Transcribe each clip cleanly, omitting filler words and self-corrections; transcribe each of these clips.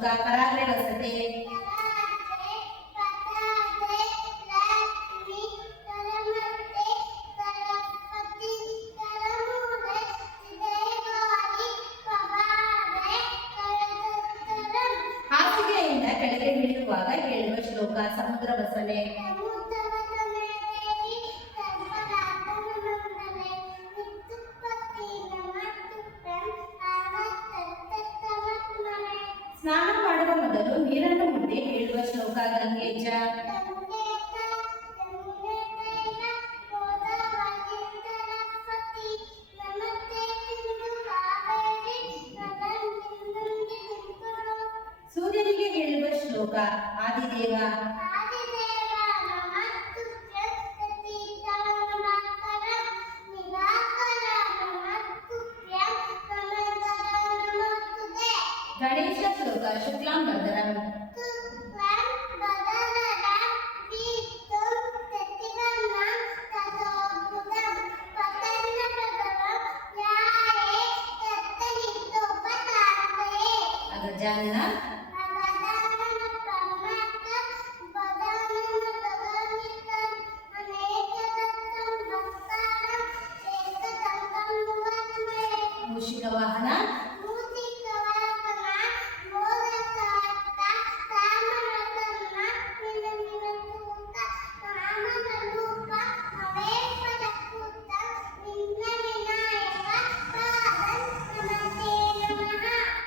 ಶ್ಲೋಕ ಕರಾಗ್ರೆ ವಸತೆ. ಹಾಸಿಗೆಯಿಂದ ಕೆಳಗೆ ಇಳಿಯುವಾಗ ಹೇಳುವ ಶ್ಲೋಕ ಸಮುದ್ರ ಬಸಳೆ. ಸ್ನಾನ ಮಾಡುವ ಮೊದಲು ನೀರನ್ನು ಮುಟ್ಟಿ ಹೇಳುವ ಶ್ಲೋಕ ಗಂಗೆಜ. ಸೂರ್ಯನಿಗೆ ಹೇಳುವ ಶ್ಲೋಕ ಆದಿದೇವ. ಗಣೇಶ ಶ್ಲೋಕ ಶುಕ್ಲಾಂ ಭದ್ರಂ. ಅಗಜಾನನ. ಮೂಷಿಕ ವಾಹನ.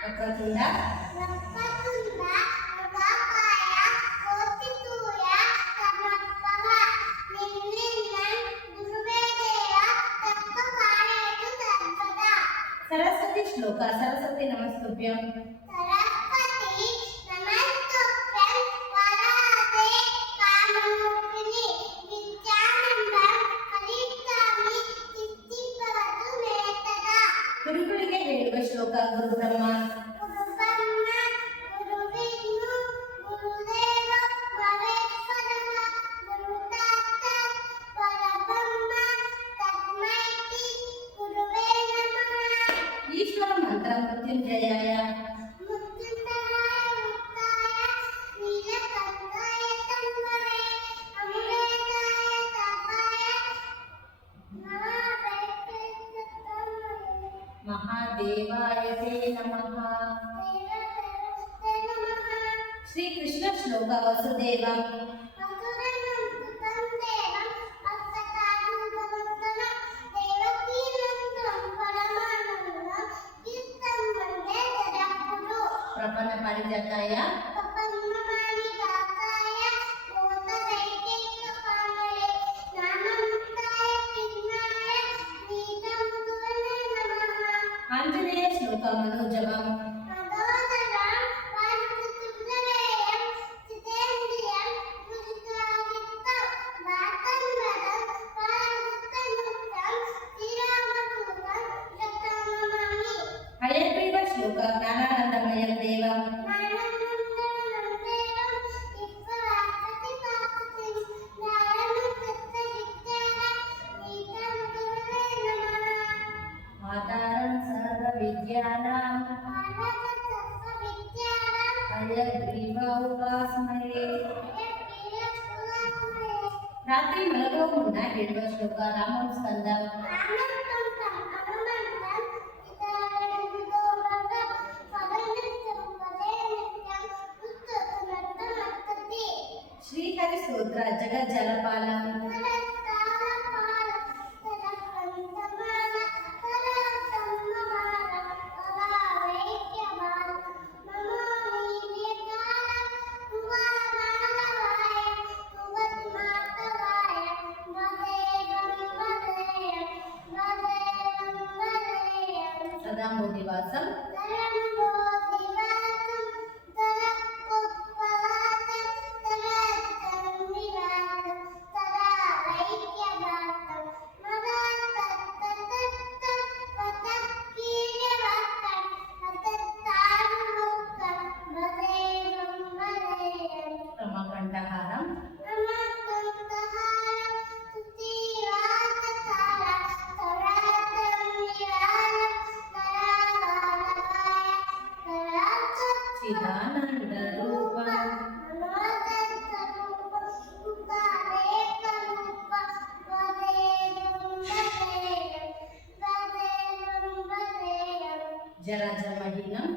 ವಕ್ರತುಂಡ. ಸರಸ್ವತಿ ಶ್ಲೋಕ ಸರಸ್ವತಿ ನಮಸ್ತುಭ್ಯಂ. ಗುರುಗಳಿಗೆ ಹೇಳುವ ಶ್ಲೋಕ ಗುರುಬ್ರಹ್ಮ. ಈಶ್ವರ ಮಂತ್ರ ಮೃತ್ಯುಂಜಯಾಯ. ಮಹಾದೇವಾಯ ತೇ ನಮಃ. ಶ್ರೀ ಕೃಷ್ಣ ಶ್ಲೋಕ ವಸುದೇವ. ಪ್ರಪನ್ನ ಪಾರಿಜಾತಾಯ. ಆಂಜನೇಯ ಶ್ಲೋಕ ಮನೋಜವಂ. ಹಯಗ್ರೀವ ಶ್ಲೋಕ ಜ್ಞಾನಾನಂದಮಯ ದೇವ. ಆಧಾರಂ ಸರ್ವ ವಿದ್ಯಾನಾಂ ಹಯಗ್ರೀವ ಉಪಾಸ್ಮಹೇ. ರಾತ್ರಿ ಮಲಗುವ ಮುನ್ನ ಹೇಳುವ ಶ್ಲೋಕ ರಾಮಂ ಸ್ಕಂದಂ. ಶ್ರೀಹರಿ ಸ್ತೋತ್ರ ಜಗಜ್ಜಲಪಾಲಂ. ಸದಾಂಬೋಧಿವಾಸಂ. ರಮಕಂಠಹಾರಂ. ಚಿದಾನಂದ ರೂಪ ಜರಾಜಮಹೀನಂ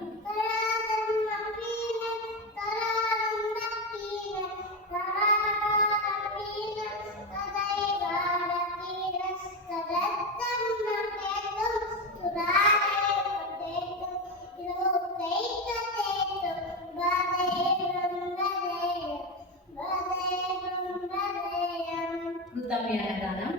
ಕೃತಮ್ಯಾನದಾನಂ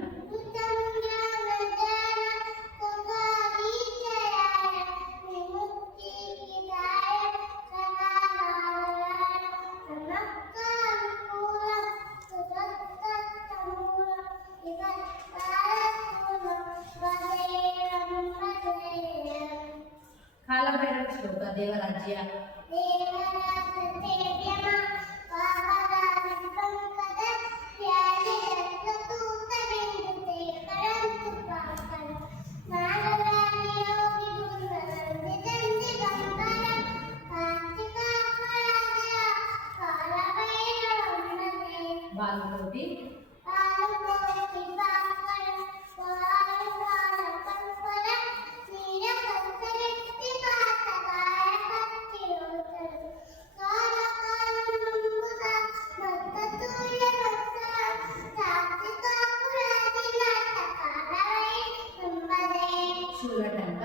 ಕಾಲಭೈರವ ಶ್ಲೋಕ ದೇವರಾಜ್ಯ ಬಾಲಕೋಟಿ ಶೂಲಟಂಕ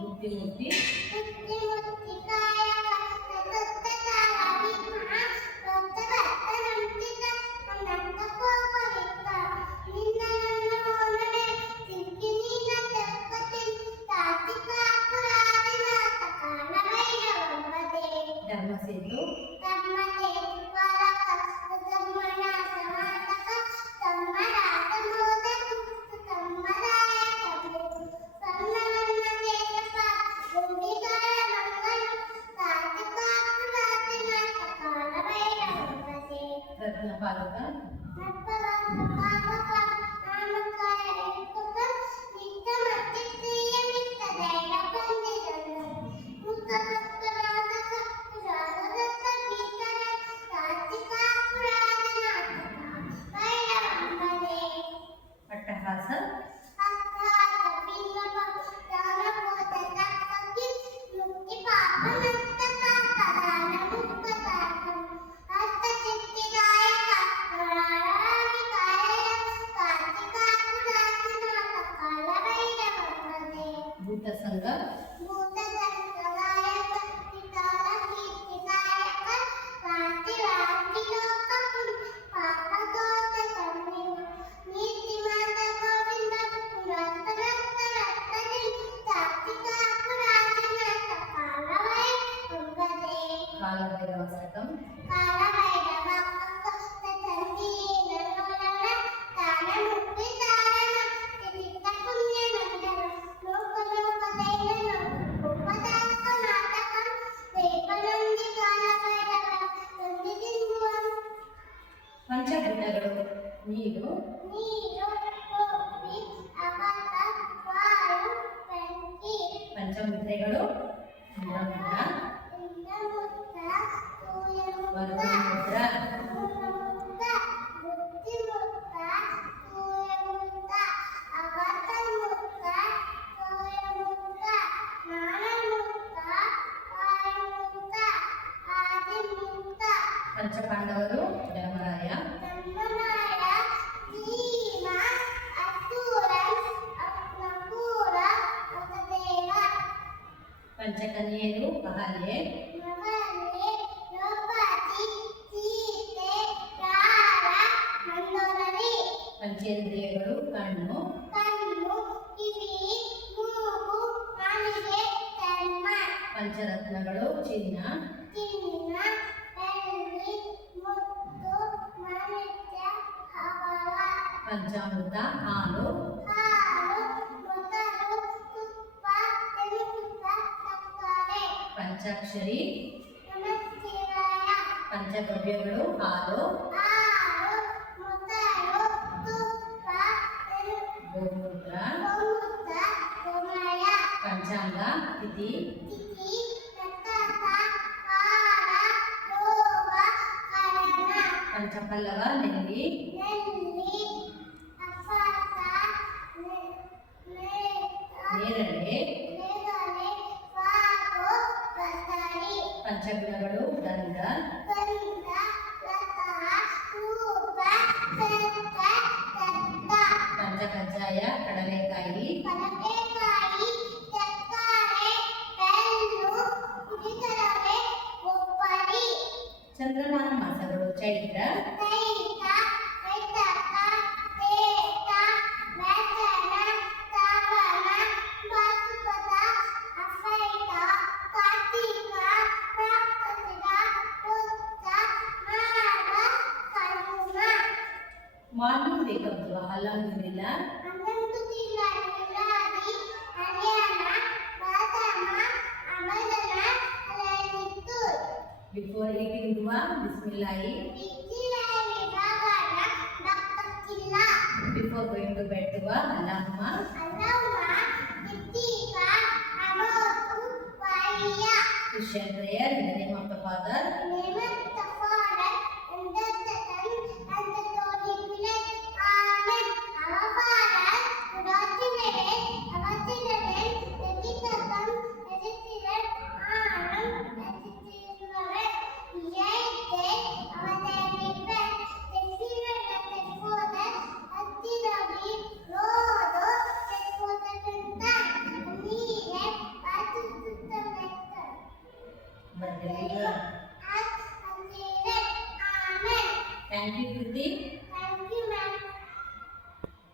ಬುದ್ಧಿಮೂರ್ತಿ ಧರ್ಮಸೇತು ರತ್ನಪಾಲಕ ಅಟ್ಟಹಾಸ ಭೂತಸಂಗ ಕಾಲಭೈರವ ಶತಂ ಪಂಚಭೂತಗಳು ನೀರು ಪಂಚಮುದ್ರೆಗಳು ವರ್ಗಮುದ್ರ ಪಂಚಪಾಂಡವರು ಧರ್ಮರಾಯ ಪಂಚಕನ್ಯೆಯರು ಅಹಲ್ಯೆ ಪಂಚೇಂದ್ರಿಯಗಳು ಕಣ್ಣು ಪಂಚರತ್ನಗಳು ಚಿನ್ನ ಪಂಚಾಮೃತ ಹಾಲು ಪಂಚಾಕ್ಷರಿ, ನಮಸ್ತಿರಾಯ, ಪಂಚಗವ್ಯಗಳು 6, ಆರು, ಮೊಸರು, ತುಪ್ಪ, ಗೋಮೂತ್ರ, ಗೋಮೂತ್ರ, ಗೋಮಯ, ಪಂಚಾಂಗ, ತಿಥಿ, ತಿಥಿ, ನಕ್ಷತ್ರ, ವಾರ, ಯೋಗ, ಕರಣ, ಪಂಚಪಲ್ಲವ, ನೆಲ್ಲಿ, ನೆಲ್ಲಿ, ಅಪಸ, ನೇರಳೆ, ನೇರಳೆ, ಸಾಗು, ಬಸರಿ, ಪಂಚಗುಣಗಳು ಗಂಧ, ಗಂಧ, ಲತಾ, ರೂಪ, ಸತ್ತ, ತತ್ತ, ಪಂಚಕಜ್ಜಾಯ ಕಡಲೆಕಾಯಿ, ಕಡಲೆಕಾಯಿ, ಚಕ್ಕರೆ, ಬೆಲ್ಲು, ಉದಿಕರವೆ, ಕೊಬ್ಬರಿ, ಚಂದ್ರಮಾನ ಮಾಸಗಳು ಚೈತ್ರ, ಚೈತ್ರ, ವೈಶಾಖ, ಜ್ಯೇಷ್ಠ, ಮ್ಲೇಚ್ಛನ, ಶ್ರಾವಣ, ಭಾದ್ರಪದ, ಆಷಾಢ, ಕಾರ್ತಿಕ, ಮಾರ್ಗಶಿರ, ಪುಷ್ಯ, ಮಾಘ, ಕರ್ಮ. ಮಾರ್ನಿಂಗ್ ಬೇಕಪ್ಪ ಅಲ್ಹಮ್ದುಲಿಲ್ಲಾ. 11 ತಿಂಗಳು ಯುಗಾದಿ, ಹರಿಯಾಣ, ಬಾದಾಮ, ಅಮರನ, ಅರಳಿತ್ತು. Before eating dua, bismillahi. ಬಿತ್ತಿನ ವಿಭಾಗನ ಭಕ್ತಿಲ್ಲ. Before going to bed dua, Allahumma. ಅಲ್ಲಮ್ಮ ಬಿತ್ತಿಕ ಅಮೋತು ವಾರಿಯ. Christian prayer in the name of the Father, ನೇಮ ತಫಾರ ಎಂದತನ್ ಅಂತ ತೋರಿಬಿಲೆ. ಆಮೆನ್. ಅವಫಾರ ರಾತಿನೆರೆ ಅವತಿನೆರೆ ಎದಿಕತಂ ಎದಿತಿರೆ ಆನಂ ಎದಿತಿರುವೆ. ಯೈತೆ ಅವದೆನಿವೆ ತೆಸಿರನ ತೆಸ್ಕೋದ ಅತ್ತಿರವಿ ರೋದು ತೆಸ್ಕೋದಂತ ನೀರೆ ಪಾತುತ್ತಮೆತ್ತ. but very good. Amen. Thank you, Kriti.